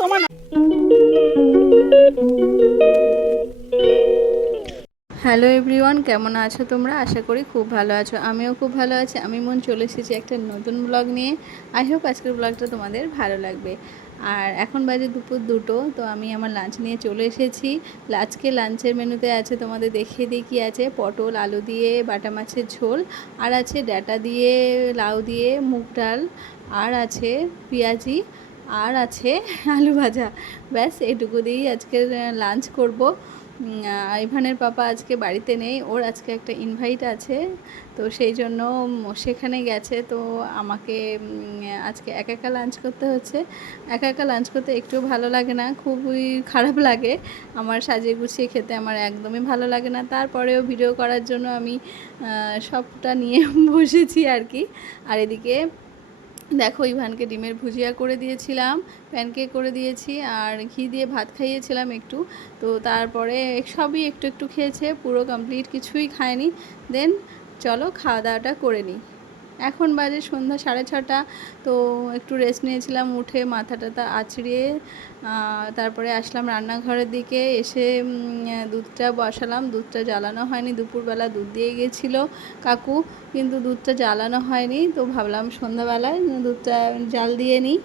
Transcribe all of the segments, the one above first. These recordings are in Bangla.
তোমার হ্যালো এভরিওয়ান, কেমন আছো তোমরা? আশা করি খুব ভালো আছো। আমিও খুব ভালো আছি। আমি মন চলে এসেছি একটা নতুন ব্লগ নিয়ে। আই হোপ আজকের ব্লগটা তোমাদের ভালো লাগবে। আর এখন বাজে দুপুর 2টো, তো আমি আমার লাঞ্চ নিয়ে চলে এসেছি। আজকে লাঞ্চের মেনুতে আছে, তোমাদের দেখিয়ে দিই কী আছে। পটল আলু দিয়ে বাটা মাছের ঝোল, আর আছে ডাঁটা দিয়ে লাউ দিয়ে মুগ ডাল, আর আছে পেঁয়াজি, আর আছে আলু ভাজা। ব্যাস এটুকু দিয়েই আজকের লাঞ্চ করব। ইভানের পাপা আজকে বাড়িতে নেই, ওর আজকে একটা ইনভাইট আছে, তো সেই জন্য সেখানে গেছে। তো আমাকে আজকে একা একা লাঞ্চ করতে হচ্ছে। একা একা লাঞ্চ করতে একটু ভালো লাগে না, খুবই খারাপ লাগে। আমার সাজিয়ে গুছিয়ে খেতে আমার একদমই ভালো লাগে না। তারপরেও ভিডিও করার জন্য আমি সবটা নিয়ে বসেছি আর কি। আর এদিকে দেখো, ইভানকে ডিমের ভুজিয়া করে দিয়েছিলাম, প্যানকেক করে দিয়েছি, আর ঘি দিয়ে ভাত খাইয়েছিলাম একটু। তো তারপরে সবই একটু একটু খেয়েছে, পুরো কমপ্লিট কিছুই খায়নি। দেন চলো খাওয়া দাওয়াটা করে নিই। এখন বাজে সন্ধ্যা 6:30। তো একটু রেস্ট নিয়েছিলাম, উঠে মাথা টাথা আঁচড়িয়ে তারপরে আসলাম রান্নাঘরের দিকে। এসে দুধটা বসালাম। দুধটা জ্বালানো হয়নি, দুপুরবেলা দুধ দিয়ে গেছিলো কাকু, কিন্তু দুধটা জ্বালানো হয়নি। তো ভাবলাম সন্ধ্যাবেলায় দুধটা জাল দিয়ে নিই।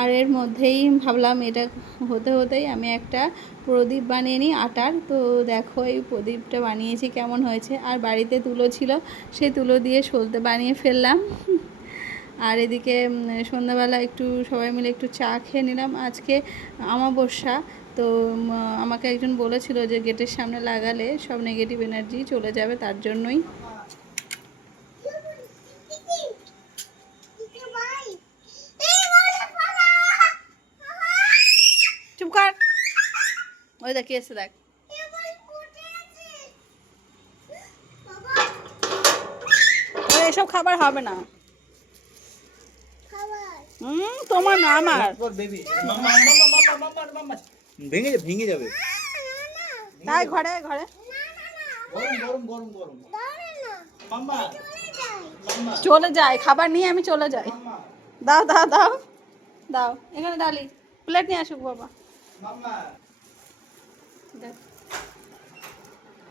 আর এর মধ্যেই ভাবলাম এটা হতে হতেই আমি একটা প্রদীপ বানিয়ে নিই আটার। তো দেখো এই প্রদীপটা বানিয়েছি, কেমন হয়েছে। আর বাড়িতে তুলো ছিল, সেই তুলো দিয়ে সলতে বানিয়ে ফেললাম। আর এদিকে সন্ধ্যাবেলা একটু সবাই মিলে একটু চা খেয়ে নিলাম। আজকে অমাবস্যা, তো আমাকে একজন বলেছিল যে গেটের সামনে লাগালে সব নেগেটিভ এনার্জি চলে যাবে, তার জন্যই। চুপ কর, ওই দেখ এসে দেখ। এসব খাবার হবে না। তোমার না আমার। ভেঙে যাবে। তাই ঘরে ঘরে চলে যাই, খাবার নিয়ে আমি চলে যাই। দাও দাও দাও দাও, এখানে ডালি প্লেট নিয়ে আসুক বাবা।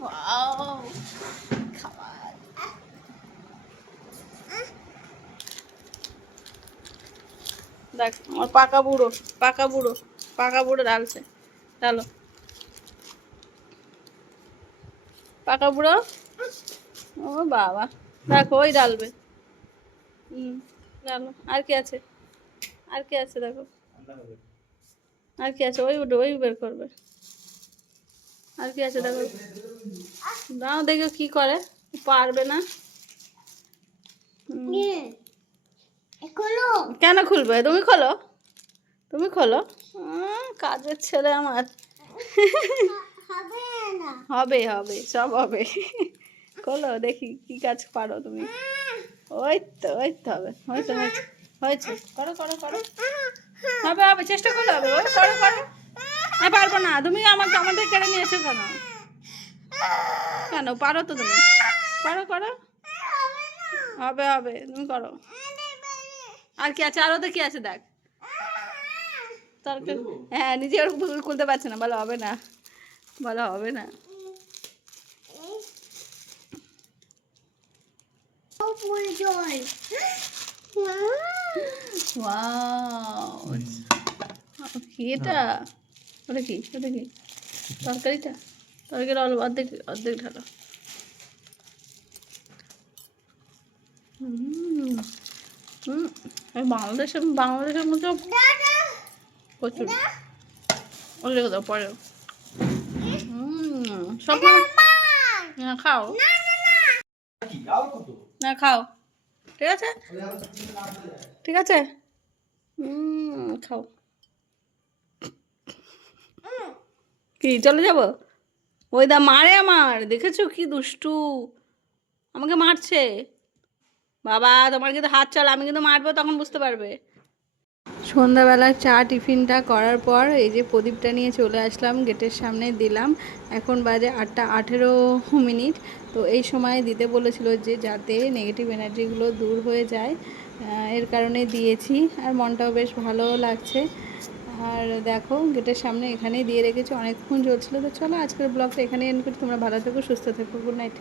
ওয়াও, খাবার। দেখ আমার পাকা বুড়ো, পাকা বুড়ো, পাকা বুড়ো ডালছে। ডালো পাকা বুড়ো। ও বাবা, দেখো ওই ডালবে। ডালো। আর কি আছে, আর কি আছে দেখো, আর কি আছে, ওই ওই বের করবে। আর কি আছে দেখো, দাও দেখো কি করে, পারবে না। কেন খুলবে, তুমি খোলো, তুমি খোলো। কাজের ছেলে আমার। হবে হবে, সব হবে। খোলো দেখি কি কাজ পারো তুমি। ওই তো ওই তো হবে, হয়েছে হয়েছে হয়েছে, করো করো করো, হবে হবে, চেষ্টা করলে হবে। ওই করো করো। আমি পারবো না, তুমি আমাকে আমাদের কেড়ে নিয়েছো কেন? কেন পারো তো তুমি, করো করো, হবে হবে, তুমি করো। আর কি আছে, আরো তো কি আছে দেখ। তরকারি, হ্যাঁ নিজে খুলতে পারছে না, বলো হবে না, বলো হবে না। কি এটা, ওটা কি, ওটা কি তরকারিটা? তরকারি অর্ধেক অর্ধেক ঢালো। বাংলাদেশের বাংলাদেশের মতো প্রচুর। ওগুলো কোথাও পরেও সব খাও না, খাও, ঠিক আছে ঠিক আছে, খাও। কি চলে যাব? ওই দা মারে আমার, দেখেছো কি দুষ্টু, আমাকে মারছে। বাবা তোমার কিন্তু হাত চল, আমি কিন্তু মারবো, তখন বুঝতে পারবে। সন্ধ্যাবেলার চা টিফিনটা করার পর এই যে প্রদীপটা নিয়ে চলে আসলাম, গেটের সামনে দিলাম। এখন বাজে 8:18। তো এই সময় দিতে বলেছিল যে যাতে নেগেটিভ এনার্জিগুলো দূর হয়ে যায়, এর কারণে দিয়েছি। আর মনটাও বেশ ভালো লাগছে। আর দেখো গেটের সামনে এখানেই দিয়ে রেখেছি, অনেকক্ষণ চলছিল। তো চলো আজকের ব্লগটা এখানেই এন্ড করি। তোমরা ভালো থেকো, সুস্থ থেকো, গুড নাইট।